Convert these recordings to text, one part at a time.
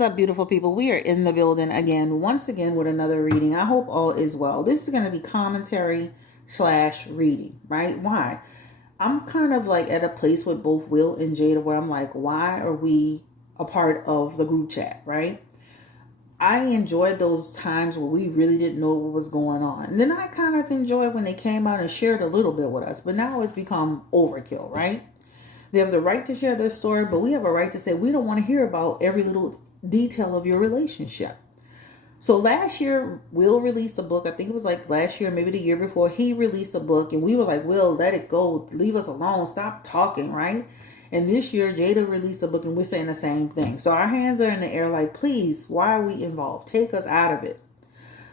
What's up, beautiful people? We are in the building again, once again, with another reading. I hope all is well. This is going to be commentary / reading, right? Why? I'm kind of like at a place with both Will and Jada where I'm like, why are we a part of the group chat, right? I enjoyed those times where we really didn't know what was going on. And then I kind of enjoyed when they came out and shared a little bit with us. But now it's become overkill, right? They have the right to share their story, but we have a right to say we don't want to hear about every little detail of your relationship. So last year, Will released a book. I think it was like last year, maybe the year before. He released a book, and we were like, Will, let it go. Leave us alone. Stop talking, right? And this year, Jada released a book, and we're saying the same thing. So our hands are in the air like, please, why are we involved? Take us out of it.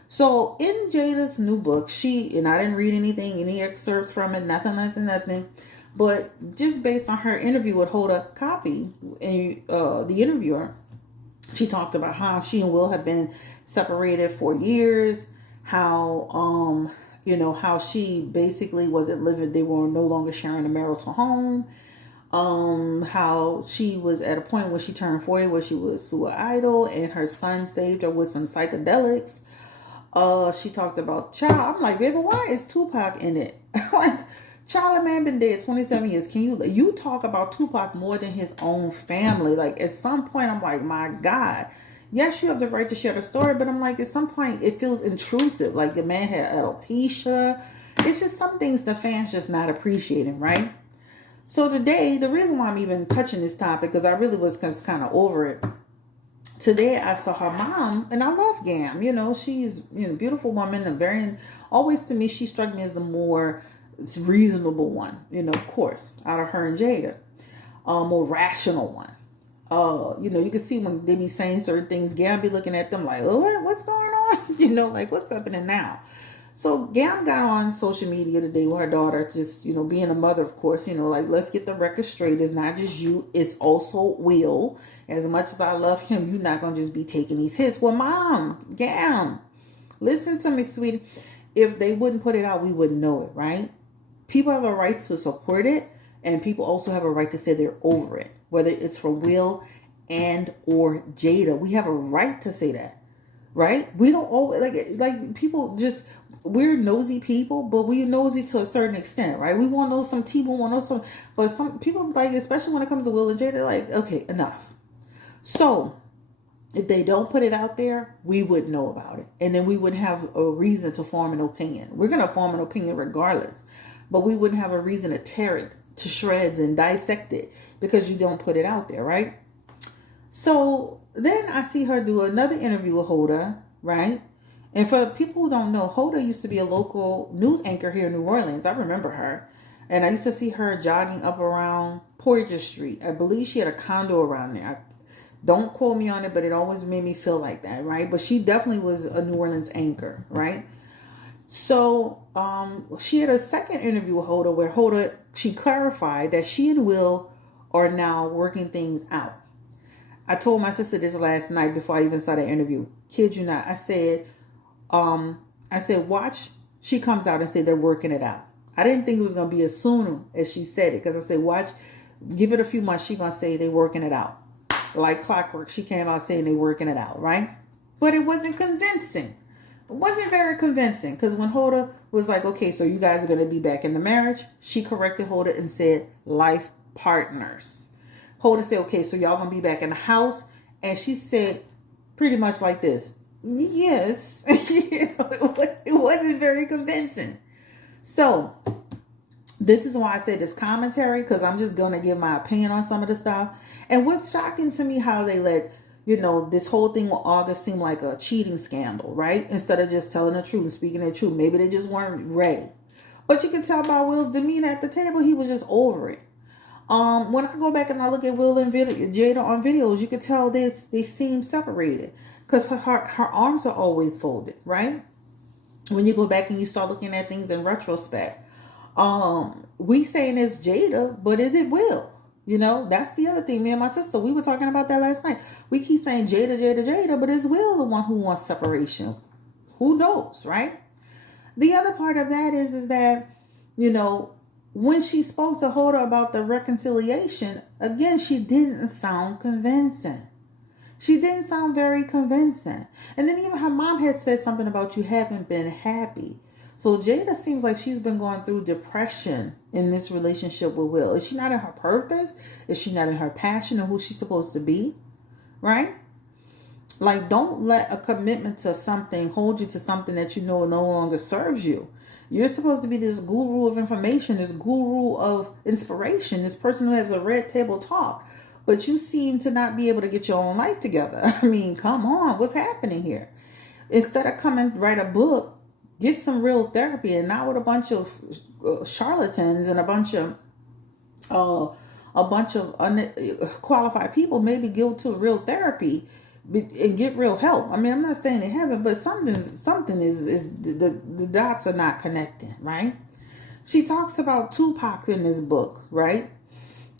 So in Jada's new book, and I didn't read anything, any excerpts from it, nothing. But just based on her interview with Hoda Kotb, and the interviewer, she talked about how she and Will have been separated for years, how how she basically wasn't living, they were no longer sharing a marital home, how she was at a point when she turned 40 where she was suicidal and her son saved her with some psychedelics. She talked about child. I'm like, baby, why is Tupac in it? Like, child, man, been dead 27 years. Can you talk about Tupac more than his own family? Like, at some point, I'm like, my God. Yes, you have the right to share the story, but I'm like, at some point, it feels intrusive. Like, the man had alopecia. It's just some things the fans just not appreciating, right? So today, the reason why I'm even touching this topic, because I really was kind of over it. Today, I saw her mom, and I love Gam. She's a beautiful woman, always to me, she struck me as the more reasonable one, of course, out of her and Jada, more rational one. You can see when they be saying certain things, Gam be looking at them like, oh, what's going on? Like, what's happening now? So Gam got on social media today with her daughter, just, being a mother, of course, like, let's get the record straight. It's not just you, it's also Will. As much as I love him, you're not going to just be taking these hits. Well, Mom, Gam, listen to me, sweetie. If they wouldn't put it out, we wouldn't know it, right? People have a right to support it, and people also have a right to say they're over it, whether it's for Will and or Jada. We have a right to say that, right? We don't always like people just, we're nosy people, but we're nosy to a certain extent, right? We want to know some tea, we want to know some, but some people, like, especially when it comes to Will and Jada, like, okay, enough. So if they don't put it out there, we would know about it, and then we would have a reason to form an opinion. We're going to form an opinion regardless. But we wouldn't have a reason to tear it to shreds and dissect it because you don't put it out there, right? So then I see her do another interview with Hoda, right? And for people who don't know, Hoda used to be a local news anchor here in New Orleans. I remember her. And I used to see her jogging up around Poydras Street. I believe she had a condo around there. Don't quote me on it, but it always made me feel like that, right? But she definitely was a New Orleans anchor, right? So she had a second interview with Hoda where she clarified that she and Will are now working things out. I told my sister this last night before I even saw that interview. Kid you not. I said, watch, she comes out and said they're working it out. I didn't think it was going to be as soon as she said it, because I said, watch, give it a few months, she's going to say they're working it out. Like clockwork, she came out saying they're working it out, right? But it wasn't convincing. It wasn't very convincing, because when Hoda was like, okay, so you guys are going to be back in the marriage, she corrected Hoda and said life partners. Hoda said, okay, so y'all going to be back in the house, and she said pretty much like this, yes. It wasn't very convincing. So this is why I said this commentary, because I'm just going to give my opinion on some of the stuff. And what's shocking to me, how they let this whole thing with August seemed like a cheating scandal, right? Instead of just telling the truth and speaking the truth. Maybe they just weren't ready. But you can tell by Will's demeanor at the table, he was just over it. When I go back and I look at Will and Jada on videos, you can tell they seem separated. Because her arms are always folded, right? When you go back and you start looking at things in retrospect. We saying it's Jada, but is it Will? That's the other thing. Me and my sister, we were talking about that last night. We keep saying Jada, but is Will the one who wants separation? Who knows, right? The other part of that is that, when she spoke to Hoda about the reconciliation, again, she didn't sound convincing. She didn't sound very convincing. And then even her mom had said something about you haven't been happy. So Jada seems like she's been going through depression in this relationship with Will. Is she not in her purpose? Is she not in her passion and who she's supposed to be? Right? Like, don't let a commitment to something hold you to something that you know no longer serves you. You're supposed to be this guru of information, this guru of inspiration, this person who has a red table talk. But you seem to not be able to get your own life together. I mean, come on, what's happening here? Instead of coming to write a book, get some real therapy, and not with a bunch of charlatans and a bunch of unqualified people. Maybe go to real therapy and get real help. I mean, I'm not saying they haven't, but something is the dots are not connecting, right? She talks about Tupac in this book, right?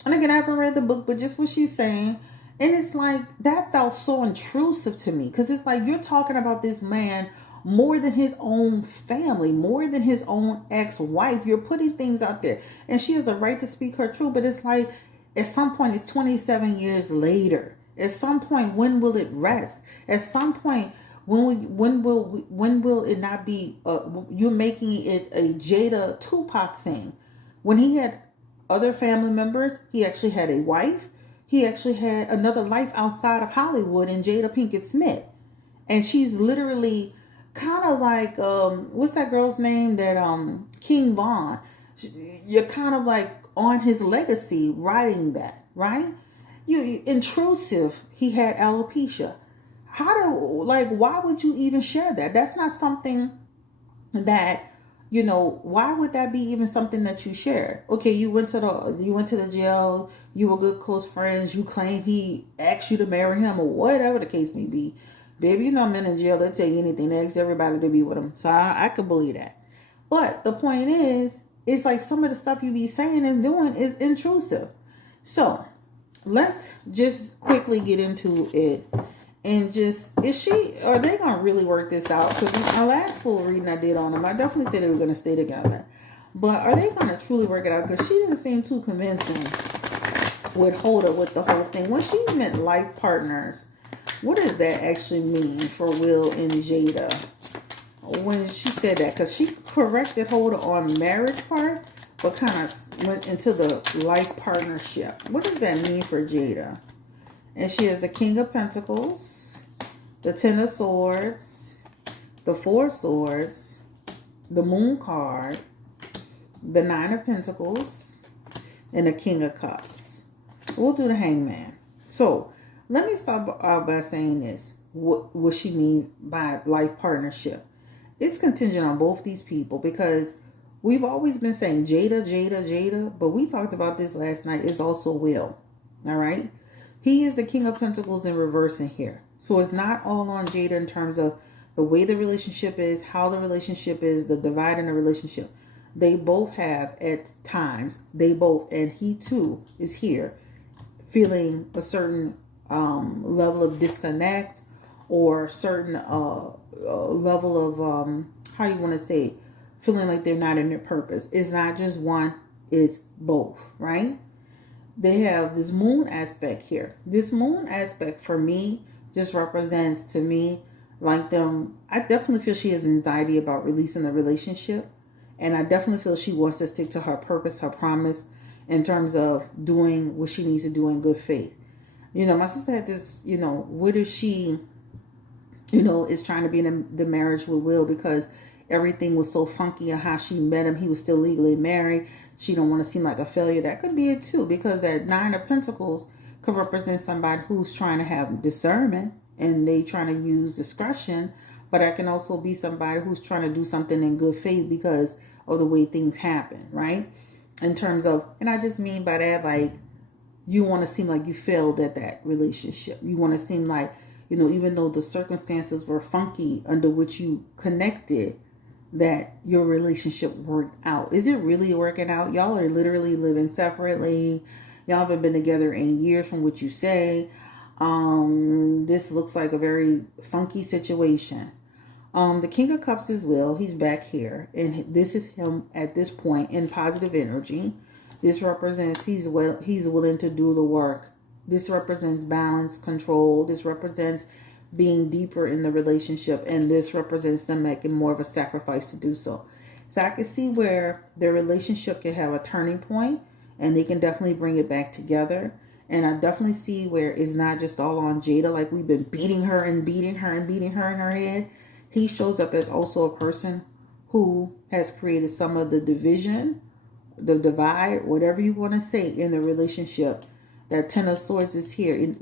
And again, I haven't read the book, but just what she's saying. And it's like, that felt so intrusive to me. Because it's like, you're talking about this man more than his own family, more than his own ex-wife. You're putting things out there. And she has the right to speak her truth. But it's like, at some point, it's 27 years later. At some point, when will it rest? At some point, when will it not be, you're making it a Jada Tupac thing. When he had other family members, he actually had a wife. He actually had another life outside of Hollywood in Jada Pinkett Smith. And she's literally kind of like, what's that girl's name that, King Von. You're kind of like on his legacy writing that, right? You intrusive. He had alopecia. Why would you even share that? That's not something that, why would that be even something that you share? Okay, you went to the jail, you were good close friends, you claim he asked you to marry him or whatever the case may be. Baby, men in jail, they'll tell you anything. They ask everybody to be with them. So I could believe that. But the point is, it's like some of the stuff you be saying and doing is intrusive. So let's just quickly get into it. And are they going to really work this out? Because my last little reading I did on them, I definitely said they were going to stay together. But are they going to truly work it out? Because she didn't seem too convincing with Hoda with the whole thing. When she meant life partners, what does that actually mean for Will and Jada? When she said that, because she corrected Hoda on marriage part, but kind of went into the life partnership. What does that mean for Jada? And she has the King of Pentacles, the Ten of Swords, the Four of Swords, the Moon card, the Nine of Pentacles, and the King of Cups. We'll do the Hangman. So let me start out by saying this. What she means by life partnership. It's contingent on both these people, because we've always been saying Jada, but we talked about this last night. It's also Will. All right. He is the King of Pentacles in reverse in here. So it's not all on Jada in terms of the way the relationship is, how the relationship is, the divide in the relationship. They both have at times, and he too is here feeling a certain level of disconnect, or certain level of, how you want to say, feeling like they're not in their purpose. It's not just one, it's both, right? They have this moon aspect here. This moon aspect for me just represents to me like them. I definitely feel she has anxiety about releasing the relationship. And I definitely feel she wants to stick to her purpose, her promise, in terms of doing what she needs to do in good faith. My sister had this, what if she, is trying to be in the marriage with Will because everything was so funky and how she met him. He was still legally married. She don't want to seem like a failure. That could be it too, because that Nine of Pentacles could represent somebody who's trying to have discernment and they trying to use discretion. But that can also be somebody who's trying to do something in good faith because of the way things happen, right? In terms of, and I just mean by that, like, you want to seem like you failed at that relationship. You want to seem like, even though the circumstances were funky under which you connected, that your relationship worked out. Is it really working out? Y'all are literally living separately. Y'all haven't been together in years from what you say. This looks like a very funky situation. The King of Cups is Will. He's back here. And this is him at this point in positive energy. This represents he's willing to do the work This represents balance, control. This represents being deeper in the relationship. And this represents them making more of a sacrifice to do so. So I can see where their relationship can have a turning point and they can definitely bring it back together. And I definitely see where it's not just all on Jada, like we've been beating her and beating her and beating her in her head. He shows up as also a person who has created some of the division, the divide, whatever you want to say in the relationship. That Ten of Swords is here,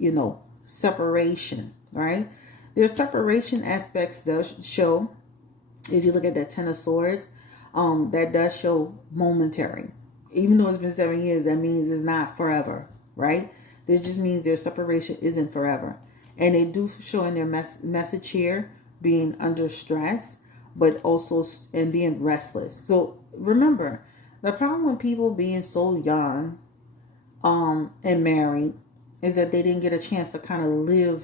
separation, right? Their separation aspects does show, if you look at that Ten of Swords, that does show momentary. Even though it's been 7 years, that means it's not forever, right? This just means their separation isn't forever. And they do show in their message here being under stress, but also and being restless. So remember, the problem with people being so young and married is that they didn't get a chance to kind of live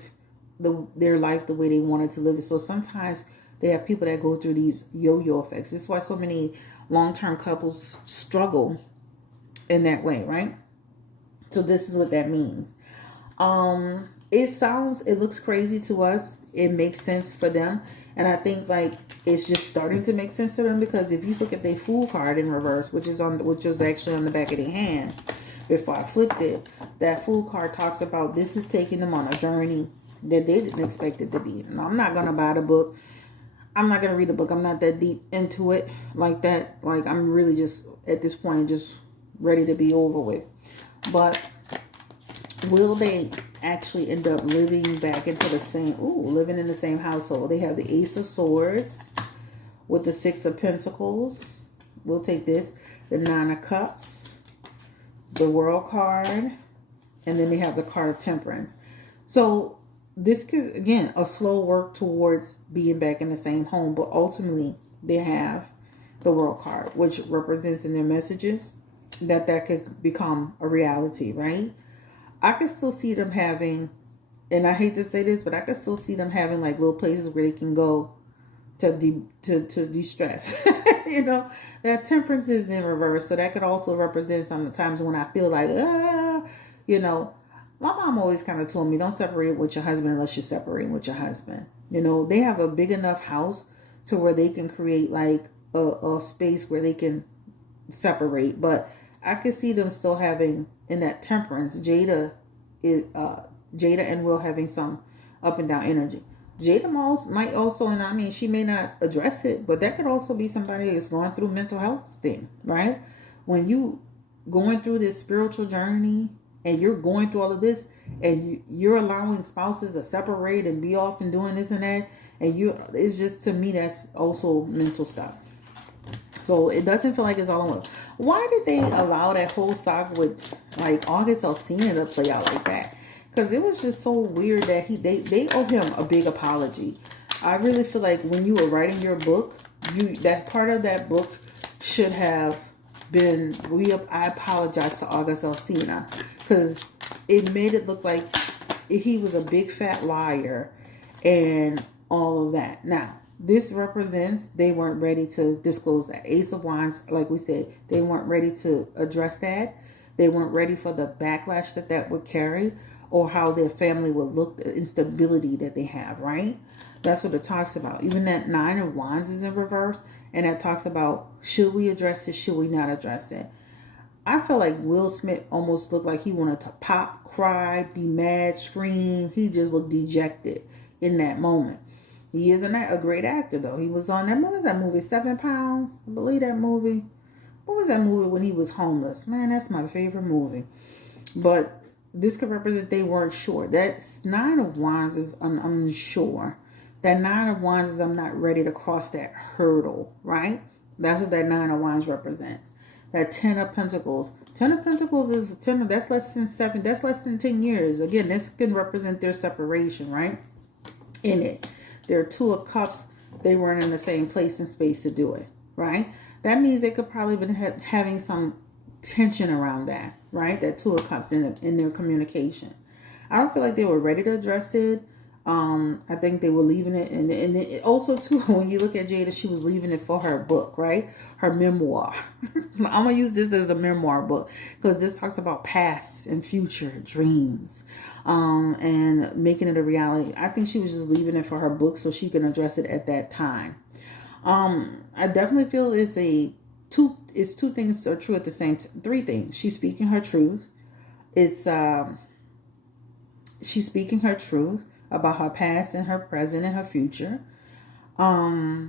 their life the way they wanted to live it. So sometimes they have people that go through these yo-yo effects. This is why so many long-term couples struggle in that way, right? So this is what that means. It looks crazy to us. It makes sense for them. And I think like it's just starting to make sense to them, because if you look at their Fool card in reverse, which was actually on the back of their hand before I flipped it, that Fool card talks about this is taking them on a journey that they didn't expect it to be. Now, I'm not going to buy the book. I'm not going to read the book. I'm not that deep into it like that. Like I'm really just at this point just ready to be over with. But will they actually end up living back into living in the same household? They have the Ace of Swords with the Six of Pentacles. We'll take this. The Nine of Cups. The World card. And then they have the card of Temperance. So this could, again, a slow work towards being back in the same home. But ultimately, they have the World card, which represents in their messages that could become a reality, right? I can still see them having, and I hate to say this, but I can still see them having like little places where they can go to de-stress. That Temperance is in reverse. So that could also represent sometimes when I feel like, my mom always kind of told me, don't separate with your husband unless you're separating with your husband. They have a big enough house to where they can create like a space where they can separate. But I could see them still having in that Temperance, Jada and Will having some up and down energy. Jada might also, and I mean, she may not address it, but that could also be somebody that's going through mental health thing, right? When you going through this spiritual journey and you're going through all of this and you're allowing spouses to separate and be off and doing this and that, and it's just, to me, that's also mental stuff. So it doesn't feel like it's all in one. Why did they allow that whole saga with like August Alsina to play out like that? Because it was just so weird that they owe him a big apology. I really feel like when you were writing your book, that part of that book should have been, I apologize to August Alsina, because it made it look like he was a big fat liar and all of that. Now, this represents they weren't ready to disclose that. Ace of Wands, like we said, they weren't ready to address that. They weren't ready for the backlash that would carry, or how their family would look, the instability that they have, right? That's what it talks about. Even that Nine of Wands is in reverse, and that talks about, should we address it, should we not address it? I feel like Will Smith almost looked like he wanted to pop, cry, be mad, scream. He just looked dejected in that moment. He is a great actor, though. He was on what was that movie, 7 Pounds? I believe that movie. What was that movie when he was homeless? Man, that's my favorite movie. But this could represent they weren't sure. That Nine of Wands is I'm unsure. That Nine of Wands is I'm not ready to cross that hurdle, right? That's what that Nine of Wands represents. That Ten of Pentacles. Ten of Pentacles is that's less than 7. That's less than 10 years. Again, this can represent their separation, right? In it. There are Two of Cups. They weren't in the same place and space to do it, right? That means they could probably been having some tension around that, right? That Two of Cups in their communication. I don't feel like they were ready to address it. I think they were leaving it, and it also too, when you look at Jada, she was leaving it for her book, right? Her memoir. I'm gonna use this as a memoir book because this talks about past and future dreams, and making it a reality. I think she was just leaving it for her book so she can address it at that time. I definitely feel it's two things are true at the same three things. She's speaking her truth. It's she's speaking her truth about her past and her present and her future. I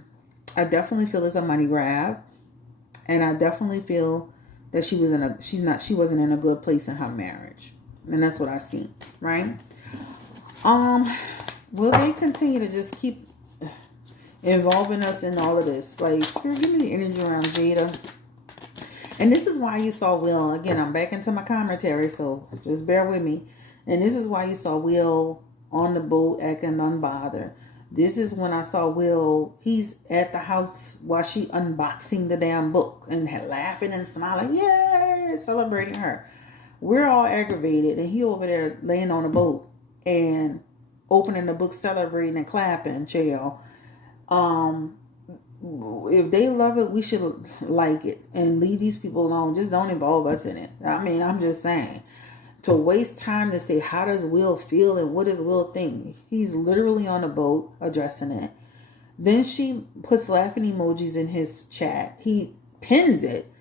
definitely feel it's a money grab, and I definitely feel that she wasn't in a good place in her marriage, and that's what I see. Right? Will they continue to just keep involving us in all of this? Like, Spirit, give me the energy around Jada. And this is why you saw Will. Again, I'm back into my commentary, so just bear with me. And this is why you saw Will on the boat acting unbothered. This is when I saw Will. He's at the house while she unboxing the damn book and laughing and smiling. Yay! Celebrating her. We're all aggravated, and he over there laying on the boat and opening the book, celebrating and clapping. Chill. If they love it, we should like it and leave these people alone. Just don't involve us in it. I mean, I'm just saying. To waste time to say, how does Will feel and what does Will think? He's literally on a boat addressing it. Then she puts laughing emojis in his chat. He pins it.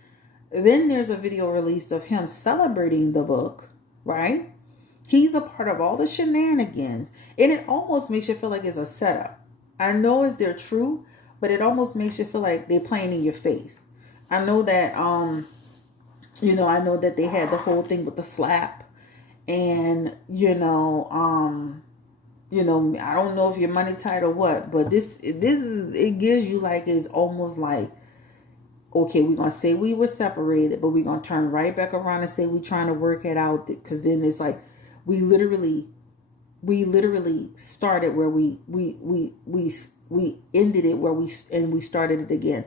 Then there's a video released of him celebrating the book, right? He's a part of all the shenanigans. And it almost makes you feel like it's a setup. I know it's their true, but it almost makes you feel like they're playing in your face. I know that, I know that they had the whole thing with the slap. And, I don't know if you're money tight or what, but it gives you like, it's almost like, okay, we're going to say we were separated, but we're going to turn right back around and say we're trying to work it out. Because then it's like, we literally started where we ended it where we started it again.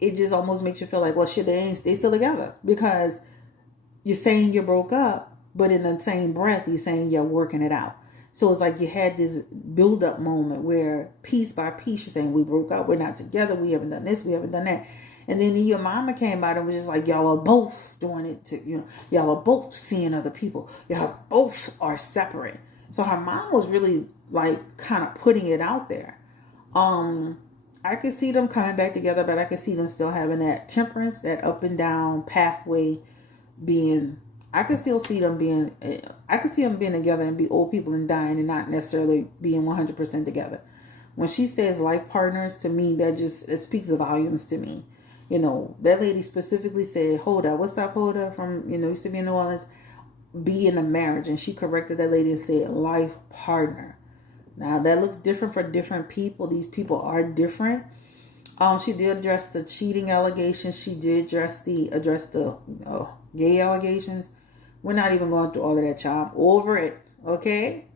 It just almost makes you feel like, well, shit, they still together, because you're saying you broke up, but in the same breath, you're saying you're working it out. So it's like you had this build-up moment where piece by piece, you're saying we broke up, we're not together, we haven't done this, we haven't done that. And then your mama came out and was just like, y'all are both doing it y'all are both seeing other people. Y'all both are separate. So her mom was really like kind of putting it out there. I could see them coming back together, but I could see them still having that temperance, that up and down pathway being. I could still see them being. I could see them being together and be old people and dying and not necessarily being 100% together. When she says life partners, to me, it speaks volumes to me. That lady specifically said, Hoda, what's up, Hoda, from, used to be in New Orleans, be in a marriage. And she corrected that lady and said life partner. Now, that looks different for different people. These people are different. She did address the cheating allegations. She did address the gay allegations. We're not even going through all of that, child. Over it, okay?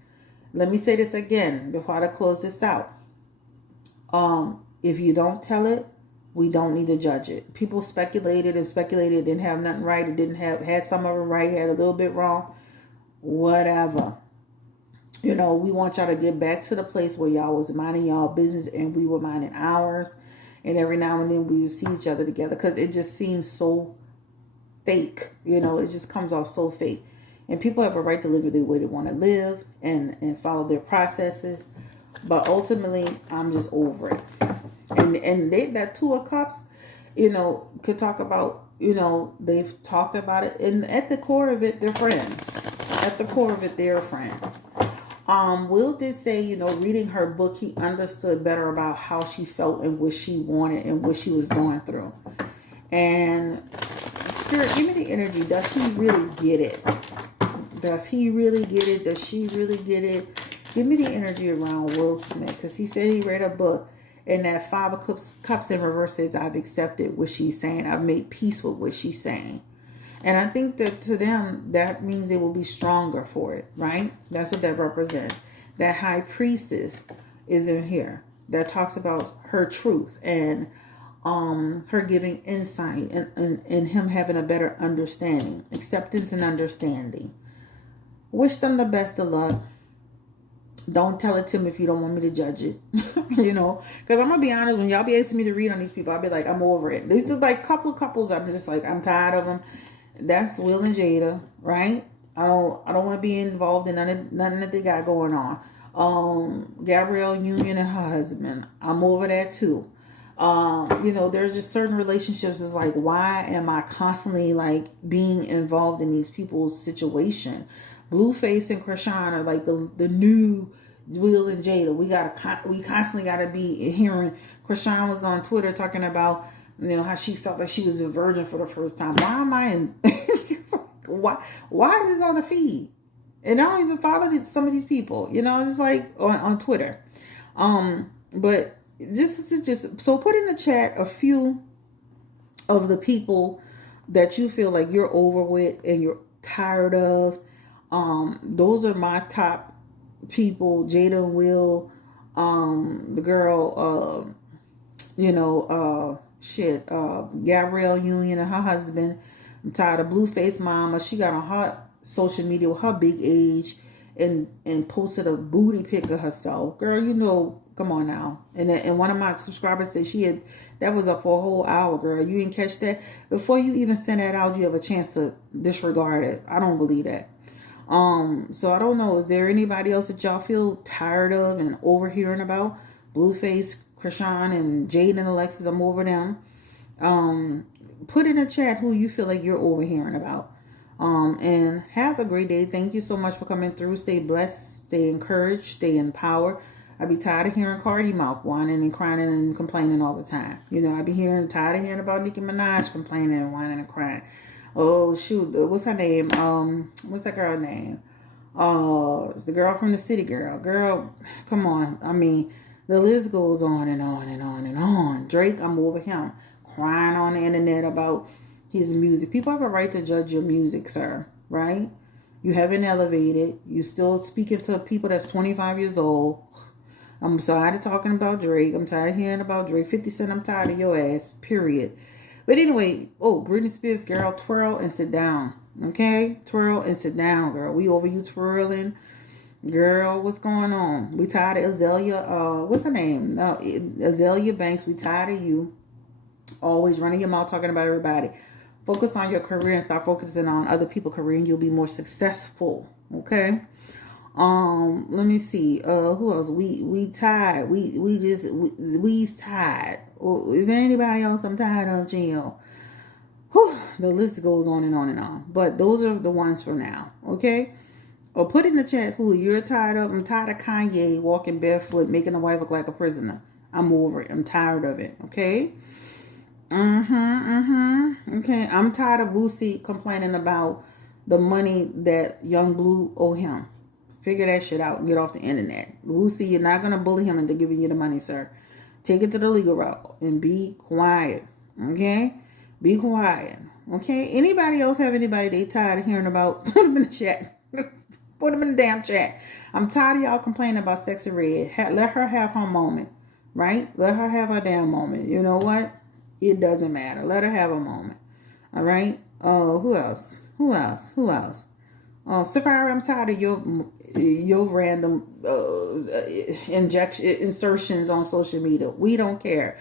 Let me say this again before I close this out. If you don't tell it, we don't need to judge it. People speculated, didn't have nothing right. It had some of it right, had a little bit wrong. Whatever. We want y'all to get back to the place where y'all was minding y'all business and we were minding ours. And every now and then we would see each other together, because it just seems so fake. It just comes off so fake. And people have a right to live the way they want to live and follow their processes. But ultimately, I'm just over it. And that Two of Cups, could talk about, they've talked about it. And at the core of it, they're friends. At the core of it, they're friends. Will did say, reading her book, he understood better about how she felt and what she wanted and what she was going through. And Spirit, give me the energy. Does he really get it? Does he really get it? Does she really get it? Give me the energy around Will Smith, because he said he read a book, and that Five of Cups in reverse says, I've accepted what she's saying. I've made peace with what she's saying. And I think that to them, that means they will be stronger for it, right? That's what that represents. That High Priestess is in here. That talks about her truth and her giving insight and him having a better understanding. Acceptance and understanding. Wish them the best of luck. Don't tell it to me if you don't want me to judge it. You know, because I'm gonna be honest, when y'all be asking me to read on these people, I'll be like, I'm over it. These are like couples I'm just like, I'm tired of them. That's Will and Jada, right? I don't want to be involved in none that they got going on. Gabrielle Union and her husband, I'm over that too. You know, there's just certain relationships. It's like, why am I constantly like being involved in these people's situation? Blueface and Krishan are like the new Will and Jada. We constantly gotta be hearing. Krishan was on Twitter talking about, you know, how she felt like she was a virgin for the first time. Why am I in? Why is this on the feed? And I don't even follow some of these people. You know, it's like on Twitter. But just so put in the chat a few of the people that you feel like you're over with and you're tired of. Those are my top people: Jada and Will, the girl, Gabrielle Union and her husband. I'm tired of Blueface Mama. She got on her social media with her big age and posted a booty pic of herself. Girl, you know, come on now. And one of my subscribers said that was up for a whole hour, girl. You didn't catch that? Before you even send that out, you have a chance to disregard it. I don't believe that. So I don't know. Is there anybody else that y'all feel tired of and overhearing about? Blueface, Krishan, and Jade and Alexis, I'm over them. Put in a chat who you feel like you're overhearing about. And have a great day. Thank you so much for coming through. Stay blessed, stay encouraged, stay empowered. I be tired of hearing Cardi mouth whining and crying and complaining all the time. You know, I be tired of hearing about Nicki Minaj complaining and whining and crying. Oh shoot, what's her name? What's that girl's name? The girl from the city girl. Girl, come on. I mean, the list goes on and on and on and on. Drake, I'm over him. Crying on the internet about his music. People have a right to judge your music, sir. Right? You haven't elevated. You still speaking to people that's 25 years old. I'm tired of talking about Drake. I'm tired of hearing about Drake. 50 Cent, I'm tired of your ass. Period. But anyway, Britney Spears, girl, twirl and sit down. Okay? Twirl and sit down, girl. We over you twirling. Girl, what's going on? We tired of Azalea. What's her name? No, Azalea Banks. We tired of you. Always running your mouth talking about everybody. Focus on your career and start focusing on other people's career and you'll be more successful. Okay? Let me see. Who else? We tired. We's tired. Is there anybody else I'm tired of, Gio? The list goes on and on and on. But those are the ones for now. Okay? Or put in the chat who you're tired of. I'm tired of Kanye walking barefoot, making a wife look like a prisoner. I'm over it. I'm tired of it. Okay? Okay. I'm tired of Boosie complaining about the money that Young Blue owe him. Figure that shit out and get off the internet. Lucy, you're not going to bully him into giving you the money, sir. Take it to the legal route and be quiet. Okay? Be quiet. Okay? Anybody else have anybody they tired of hearing about? Put them in the chat. Put them in the damn chat. I'm tired of y'all complaining about Sexy Red. Let her have her moment. Right? Let her have her damn moment. You know what? It doesn't matter. Let her have a moment. All right? Who else? Safari, I'm tired of your random insertions on social media. We don't care.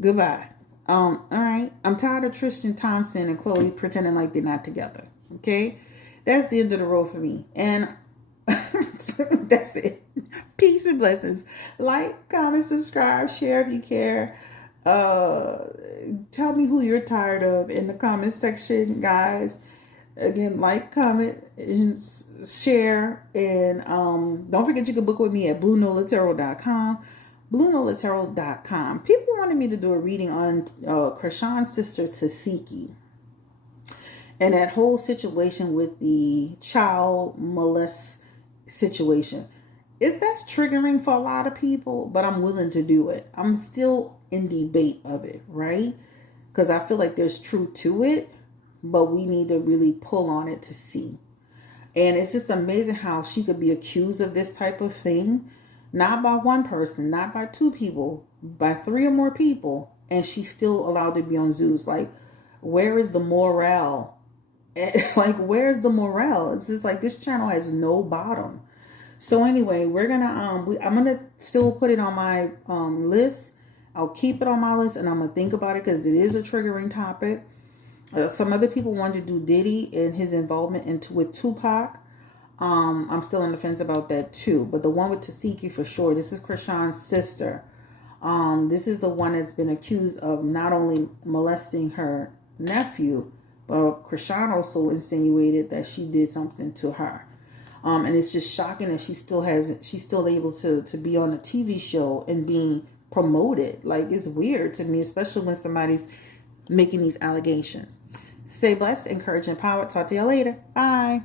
Goodbye. All right. I'm tired of Tristan Thompson and Chloe pretending like they're not together. Okay? That's the end of the road for me. And that's it. Peace and blessings. Like, comment, subscribe, share if you care. Tell me who you're tired of in the comment section, guys. Again, like, comment, and share, and don't forget you can book with me at BlueNolaTarot.com. BlueNolaTarot.com. People wanted me to do a reading on Krishan's sister Tasiki and that whole situation with the child molest situation. That's triggering for a lot of people, but I'm willing to do it. I'm still in debate of it, right? Because I feel like there's truth to it. But we need to really pull on it to see. And it's just amazing how she could be accused of this type of thing. Not by one person, not by two people, by three or more people. And she's still allowed to be on Zeus. Like, where is the morale? Like, where's the morale? It's just like this channel has no bottom. So anyway, we're gonna I'm gonna still put it on my list. I'll keep it on my list, and I'm gonna think about it because it is a triggering topic. Some other people wanted to do Diddy and his involvement with Tupac. I'm still on the fence about that too. But the one with Tasiki for sure. This is Krishan's sister. This is the one that's been accused of not only molesting her nephew, but Krishan also insinuated that she did something to her. And it's just shocking that she's still able to be on a TV show and being promoted. Like, it's weird to me, especially when somebody's making these allegations. Stay blessed, encourage, and empowered. Talk to you later. Bye.